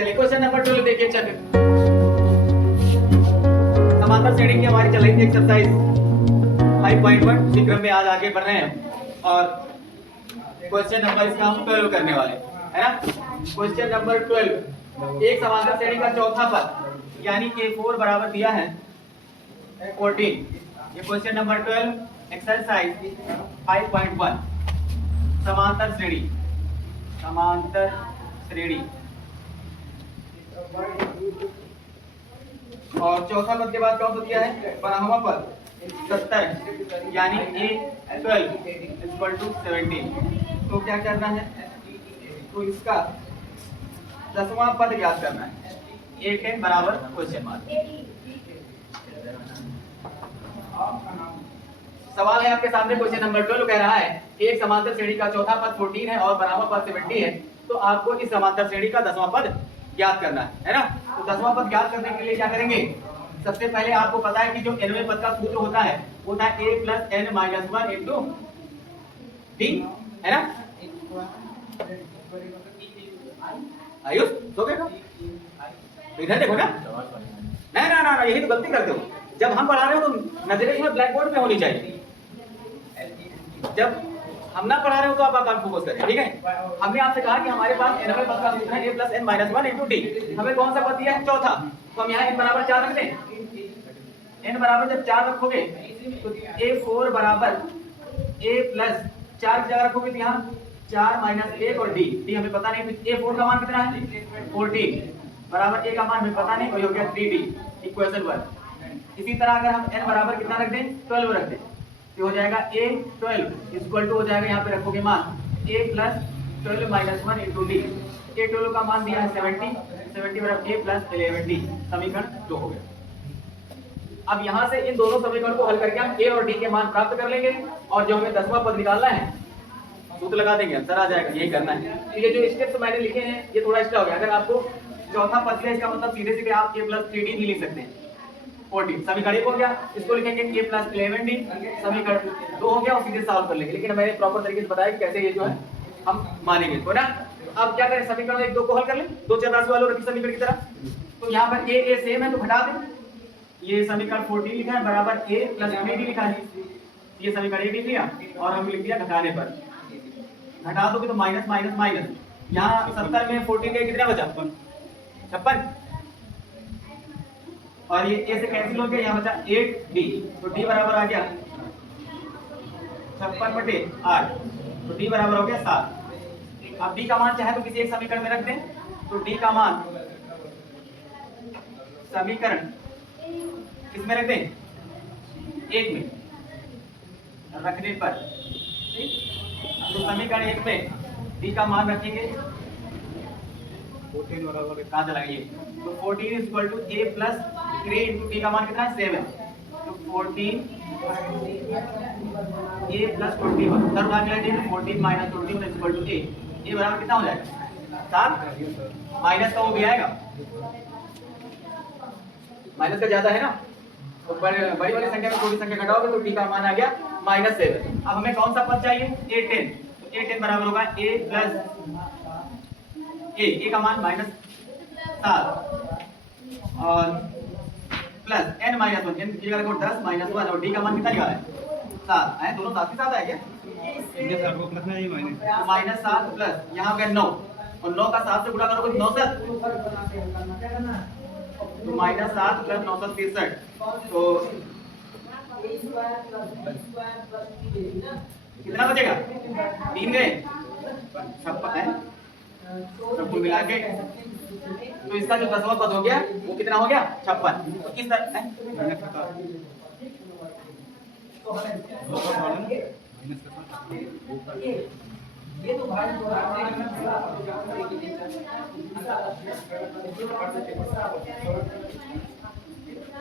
चलिए question number 12 देखिए। चलिए समांतर श्रेणी की हमारी चल रही थी एक्सरसाइज 5.1 इसी क्रम में आज आगे बढ़ रहे हैं और क्वेश्चन नंबर इसका हम 12 करने वाले है ना। क्वेश्चन नंबर 12, एक समांतर श्रेणी का चौथा पद यानी a4 बराबर दिया है 14। ये क्वेश्चन नंबर 12 एक्सरसाइज 5.1 समांतर श्रेणी। समांतर श्रेणी और चौथा पद के बाद कौन सा दिया है? 12वां पद 70 यानी a12 इक्वल टू 17। तो क्या करना है? तो इसका 10वां पद ज्ञात करना है। a10 बराबर क्वेश्चन मार्क। सवाल है आपके सामने क्वेश्चन नंबर 12 कह रहा है कि एक समांतर श्रेणी का चौथा पद 14 है और 12वां पद 70 है। तो आपको इस समांतर श्रेणी का 10वां पद ज्ञात करना है ना। तो 10वां पद ज्ञात करने के लिए क्या करेंगे? सबसे पहले आपको पता है कि जो nवें पद का सूत्र होता है वो था a plus n minus 1 into D है ना। आयुष सो गए? तो इधर देखो ना। नहीं ना ना यही तो गलती करते हो। जब हम पढ़ा रहे हो तो नजरें जो है ब्लैक बोर्ड पे होनी चाहिए। जब हम ना पढ़ा रहे हो तो आप आकांत फोकस करें, ठीक है। हमने आपसे कहा कि हमारे पास nवें पद का सूत्र है a plus n minus 1 into D. हमें कौन सा पद दिया है? चौथा। तो हम यहाँ n बराबर 4 रख दें। n बराबर जब 4 रखोगे तो a4 बराबर a प्लस 4 की जगह रखोगे तो यहाँ 4 माइनस 1 और d हमें पता नहीं। तो a4 का मान कितना है? 14 बराबर a का मान हमें पता नहीं, वही हो गया 3d इक्वेशन 1। इसी तरह अगर हम n बराबर कितना रख दें? 12 रख दें तो हो जाएगा a12 इक्वल टू हो जाएगा, यहाँ पे रखोगे मान a plus 12 minus 1 into D. a12 का मान दिया है 70 बराबर a प्लस 11d। समीकरण 2 हो गया। अब यहाँ से इन दोनों समीकरण को हल करके हम a और d के मान प्राप्त कर लेंगे और जो हमें 10वां पद निकालना है सूत्र लगा देंगे, आंसर आ जाएगा। यही करना है। तो ये जो स्टेप्स मैंने लिखे हैं ये थोड़ा एक्स्ट्रा हो गया। अगर आपको चौथा पद है इसका मतलब सीधे सीधे आप a प्लस 3d भी लिख सकते हैं। 14 समीकरण 1 हो गया, इसको लिखेंगे a प्लस 11d। समीकरण 2 हो गया और सीधे सॉल्व कर लेंगे। लेकिन मैंने प्रॉपर तरीके से बताया कि कैसे ये जो है हम मानेंगे तो ना। अब क्या करें? समीकरण 1 2 को हल कर लें। दो चर राशि वालों रखी समीकरण की तरह। तो यहाँ पर a सेम है तो घटा दें। ये समीकरण 14 लिखा है बराबर a प्लस 3d लिखा है। ये समीकरण 1 लिख लिया और हम लिख दिया घटाने पर। घटा दोगे तो माइनस माइनस माइनस। यहाँ 70 में 14 का कितना बचा? 56। और ये a से कैंसिल हो गया, यहाँ बचा 8d। तो d बराबर आ गया 56/8। तो d बराबर हो गया 7। अब d का मान चाहे तो किसी एक समीकरण में रख दें। तो d का मान समीकरण किसमें रख दें? 1 में रखने पर तो समीकरण 1 में d का मान रखेंगे 14 बराबर कहाँ चला गया? तो 14 equal to a plus 3 into d का मान कितना है? 7। तो 14 a प्लस 21 उधर उठा के लेते हैं। 14 माइनस 21 इक्वल टू a बराबर कितना हो जाएगा? 7। माइनस का वो भी आएगा, माइनस का ज्यादा है ना। तो बड़ी वाली संख्या में छोटी संख्या घटाओगे तो d का मान आ गया -7। अब हमें कौन सा पद चाहिए? a10। तो a10 बराबर होगा a प्लस a का मान -7 और प्लस n माइनस 1 n की जगह रखो 10 माइनस 1 और d का मान कितना निकाला है? 7 है। दोनों साथ ही साथ है क्या? -7 प्लस यहाँ हो गया 9 और 9 का 7 से गुणा करोगे 9 7 तो -7 प्लस 9 63। तो कितना बचेगा? 3 गए 56 है सब कुल मिला के। तो इसका जो 10वां पद हो गया वो कितना हो गया? 56। तो किस तरह ये तो भाई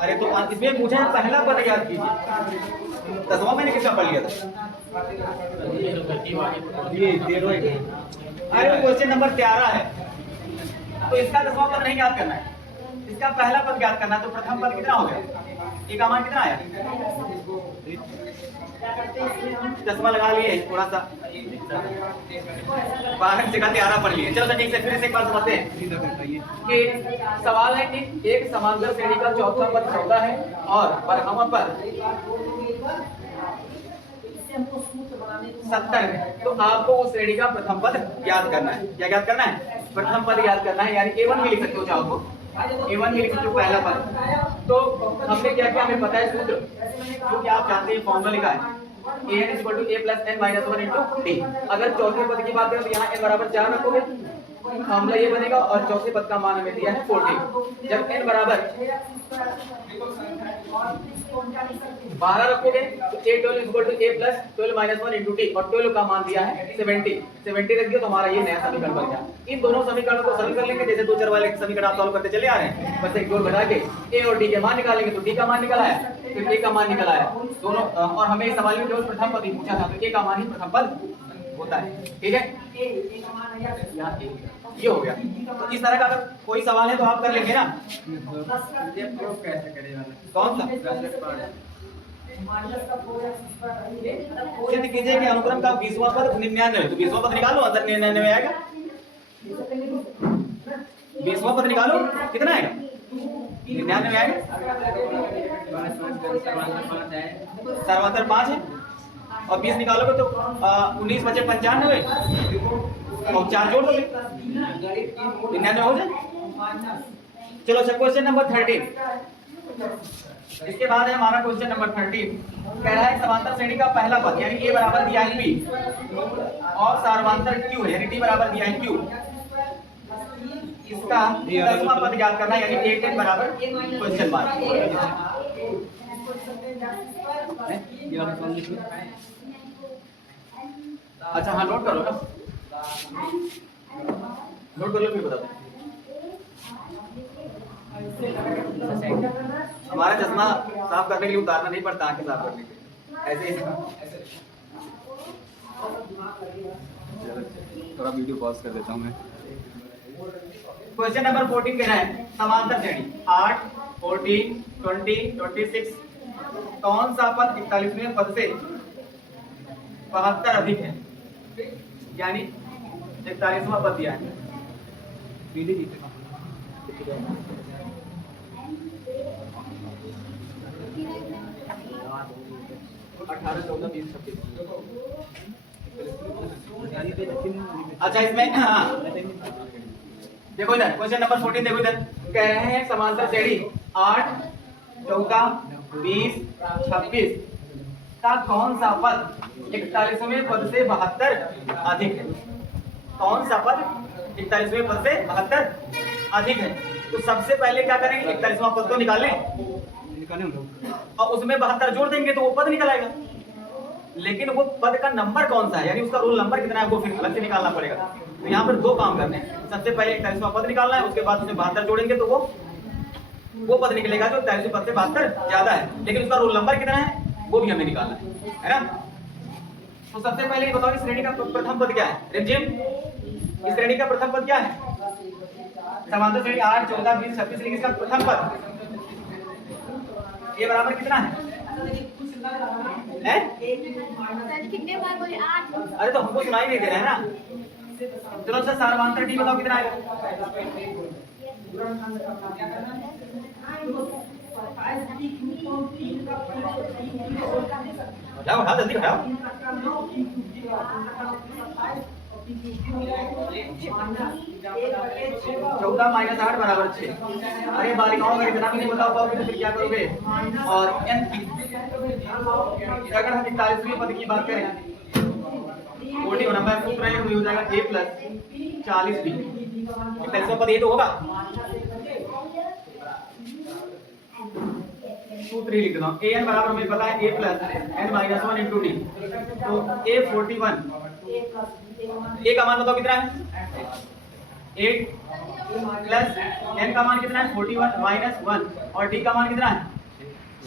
अरे तो इसमें मुझे पहला पद याद कीजिए। 10वां मैंने किसका पढ़ लिया था? ये अरे क्वेश्चन नंबर 13 है। तो इसका 10वां पद नहीं याद करना है, इसका पहला पद याद करना है। तो प्रथम पद कितना हो गया? a का मान कितना आया? चश्मा लगा लिए थोड़ा सा बाहर से करके आना पड़ लिए। चलो ठीक से फिर से एक बार समझते हैं कि सवाल है कि एक समांतर श्रेणी का चौथा पद 14 है और बरहमा पर 70 है, तो आपको उस श्रेणी का प्रथम पद याद करना है। क्या याद करना है? प्रथम पद याद करना है, यानी A1 भी लिख सकते हो चाहो तो, A1 भी लिख सकते हो पहला पद। तो हमने क्या किया, हमें पता है सूत्र, जो कि आप जानते हैं, फॉर्मूला लिखा है an = a + n - 1 × d। अगर चौथे पद की बात करें तो यहाँ n बराबर 4 रखोगे, फॉर्मूला ये बनेगा, और चौथे पद का मान हमें दिया है 40। जब n बराबर 12 रखोगे तो a12 = a + 12 - 1 × d, और 12 का मान दिया है 70 रख दिया, तो हमारा ये नया समीकरण बन गया। इन दोनों समीकरणों को सरल कर लेंगे, जैसे दो चर वाले समीकरण आप सॉल्व करते चले आ रहे हैं, बस एक जोड़ घटा के a और d के मान निकालेंगे, तो d का मान निकल आया, फिर a का मान निकल आया दोनों। और हमें इस सवाल में केवल प्रथम पद ही पूछा था, तो a का मान ही प्रथम पद होता है। ठीक है, ये हो गया। तो इस तरह का अगर कोई सवाल है तो आप कर लेंगे ना। कैसे करेगा, कौन सा सिद्ध कीजिए कि अनुक्रम का 20वां पद 99 है, तो 20वां पद निकालो, अंदर 99 आएगा। 20वां पद निकालो, कितना आएगा? 99 आएगा। सर्वांतर 5 है, और 20 निकालोगे तो 19 बचे 95, और 4 जोड़ दोगे 99 हो जाए। चलो अच्छा, क्वेश्चन नंबर 13। इसके बाद है हमारा क्वेश्चन नंबर 13। कह रहा है समांतर श्रेणी का पहला पद यानी a बराबर दिया है b, और सार्वधातुक q है यानी d बराबर दिया है q, इसका 10वां पद ज्ञात करना है, यानी a10 बराबर क्वेश्चन मार्क। अच्छा हाँ, नोट करो ना, नोट कर लो, फिर बता दो। हमारा चश्मा साफ करने के लिए उतारना नहीं पड़ता, आंखें साफ करने के लिए, ऐसे ही। थोड़ा वीडियो पॉज कर देता हूँ मैं। क्वेश्चन नंबर 14 कह रहा है समांतर श्रेणी 8, 14, 20, 26 कौन सा पद 41वें पद से 72 अधिक है, यानी 41वां पद दिया है। 18, 14, 20, 26। अच्छा इसमें देखो इधर क्वेश्चन नंबर 14, देखो इधर कह रहे हैं समांतर श्रेणी 8, 14, 20, 26 का कौन सा पद 41वें पद से 72 अधिक है। कौन सा पद 41वें पद से 72 अधिक है। तो सबसे पहले क्या करेंगे, 41वां पद को निकालें और उसमें 72 जोड़ देंगे तो वो पद निकल आएगा। लेकिन वो पद का नंबर कौन सा है, यानी उसका रोल नंबर कितना है, वो फिर अलग से निकालना पड़ेगा। तो यहाँ पर दो काम करने हैं, सबसे पहले 41वां पद निकालना है, उसके बाद उसमें 72 जोड़ेंगे तो वो पद निकलेगा जो 41वें पद से 72 ज्यादा है, लेकिन उसका रोल नंबर कितना है वो भी हमें निकालना है ना। तो सबसे पहले ये बताओ इस श्रेणी का प्रथम पद क्या है। रिमझिम, इस श्रेणी का प्रथम पद क्या है? समांतर श्रेणी 8, 14, 20, 26 श्रेणी का प्रथम पद ये बराबर कितना है? कितने बार बोले 8? अरे तो हमको सुनाई नहीं दे रहा है ना। चलो सर सार्वधातुक टी बताओ कितना आएगा? उठाओ उठाओ जल्दी उठाओ। 14 - 8 बराबर 6। अरे बालिकाओं अगर इतना भी नहीं बता पाओगे तो फिर क्या करोगे? और n अगर हम 41वें पद की बात करें 40 नंबर सूत्र है, तो हो जाएगा a + 40b। 41वां पद ये तो होगा। सूत्र ही लिख देता हूं, an बराबर हमें पता है a + n - 1 × d। तो a41 a का मान बताओ कितना है? 8 प्लस n का मान कितना है? 41 - 1 और d का मान कितना है?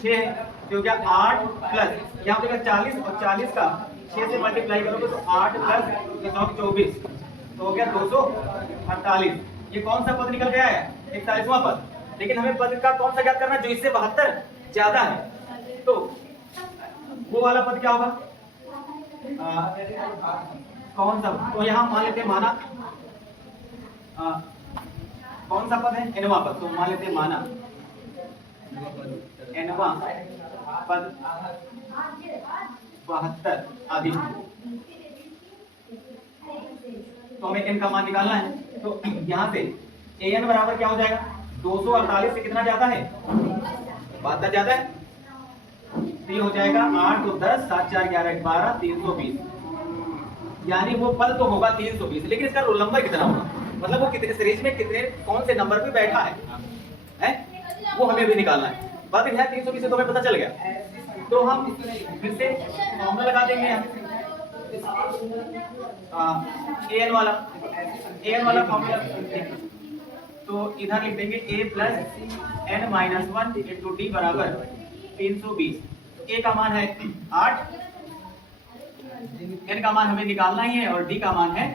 6 है। तो क्या 8 प्लस यहाँ पे 40 और 40 का 6 से मल्टीप्लाई करोगे तो 8 प्लस 24 तो हो गया 248। ये कौन सा पद निकल गया है? 41वां पद। लेकिन हमें पद का कौन सा ज्ञात करना है जो इससे 72 ज्यादा है। तो वो वाला पद क्या होगा? कौन सा? तो यहाँ मान लेते हैं माना कौन सा पद है? एनवा पद। तो मान लेते हैं माना एनवा पद 72 आदि। तो हमें n का मान निकालना है। तो यहाँ से an बराबर क्या हो जाएगा? 248 से कितना जाता है? 72 जाता है। तो ये हो जाएगा 8 तो 10 7 4 11 12 320। यानी वो पद तो होगा 320, लेकिन इसका रोल नंबर कितना होगा? मतलब वो कितने सीरीज में कितने कौन से नंबर पे बैठा है, वो हमें भी निकालना है। बात है 320 से तो हमें पता चल गया। तो हम फिर से फॉर्मूला लगा देंगे यहाँ an वाला फॉर्मूला। तो इधर लिख देंगे a plus n minus 1 into D बराबर 320। a का मान है 8, n का मान हमें निकालना ही है और d का मान है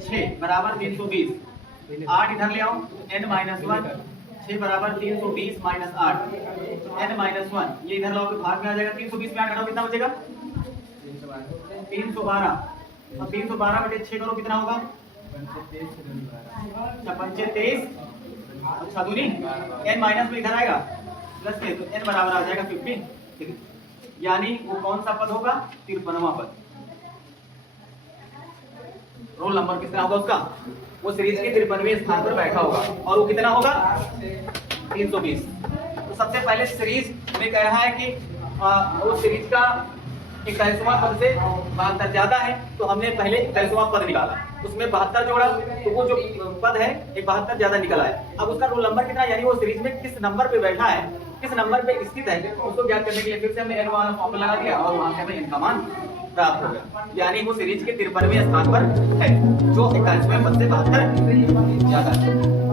6 बराबर 320। 8 इधर ले आओ, n माइनस 1 6 बराबर 320 माइनस 8 n माइनस 1 ये इधर लाओ तो भाग में आ जाएगा। 320 में 8 घटाओ कितना बचेगा? 312। और 312 बटे 6 करो कितना होगा? 25 अच्छा दूनी n माइनस में इधर आएगा प्लस के, तो n बराबर आ जाएगा 15। ठीक है, यानी वो कौन सा पद होगा? 53वां पद। रोल नंबर कितना होगा उसका? वो सीरीज के 53वें स्थान पर बैठा होगा और वो कितना होगा? 320। तो सबसे पहले सीरीज में कह रहा है कि वो सीरीज का 21वां पद से 72 ज्यादा है, तो हमने पहले 21वां पद निकाला, उसमें 72 जोड़ा, तो वो जो पद है 72 ज्यादा निकला है। अब उसका रोल नंबर कितना, यानी वो सीरीज में किस नंबर पे बैठा है, किस नंबर पे स्थित है, उसको ज्ञात करने के लिए फिर से हमने n वाला फॉर्मूला लगा दिया और वहां से हमें n का मान प्राप्त हो गया। यानी वो सीरीज के 53वें स्थान पर है जो 21वें पद से 72 ज्यादा है।